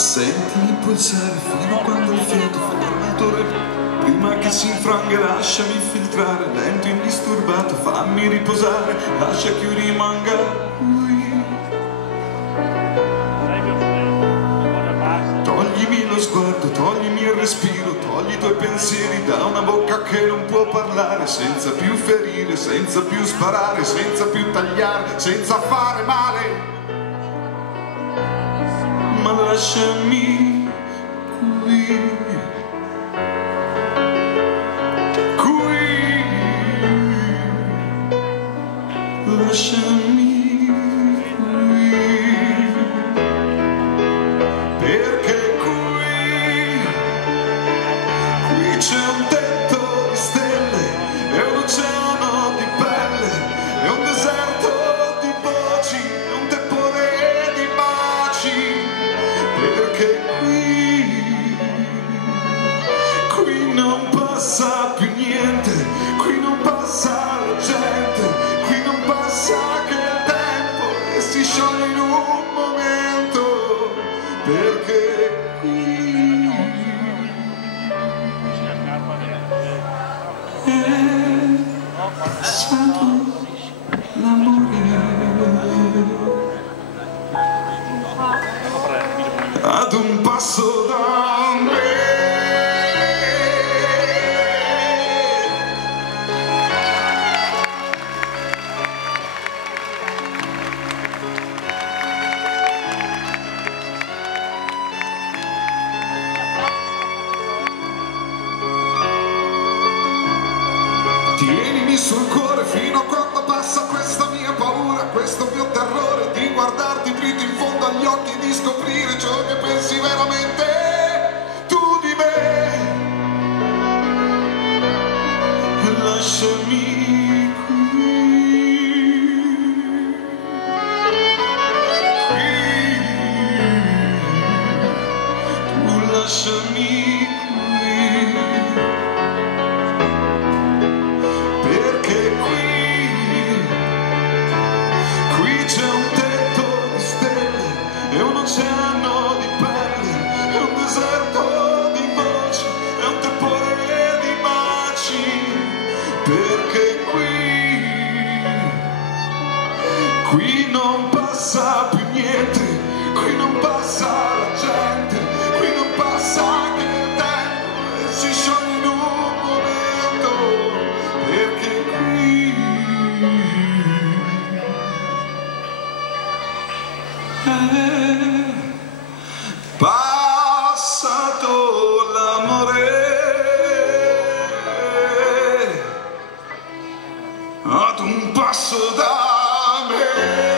Sentimi pulsare fino a quando il fiato ferma il torre. Prima che si infranga lasciami filtrare, lento e indisturbato, fammi riposare, lascia che io rimanga qui. Toglimi lo sguardo, toglimi il respiro, togli i tuoi pensieri da una bocca che non può parlare, senza più ferire, senza più sparare, senza più tagliare, senza fare male. Ma lasciami qui, lasciami qui, perché qui c'è un tetto di stelle e un oceano di pelle e un deserto di voci e un tepore di baci, perché qui non passa più niente, qui non passa la gente, che il tempo e si scioglie in un momento, perché qui è passato l'amore ad un passo da me. Tienimi sul cuore fino a quando passa questa mia paura, questo mio terrore di guardarti dritto in fondo agli occhi e di scoprire ciò che pensi veramente tu di me. Lasciami tu lasciami c'è un tetto di stelle e un oceano di perle e un deserto di voci e un tepore di baci, perché qui non passa più niente, qui non passa la gente, qui non passa che il tempo e si scioglie in un momento, perché è passato l'amore ad un passo da me.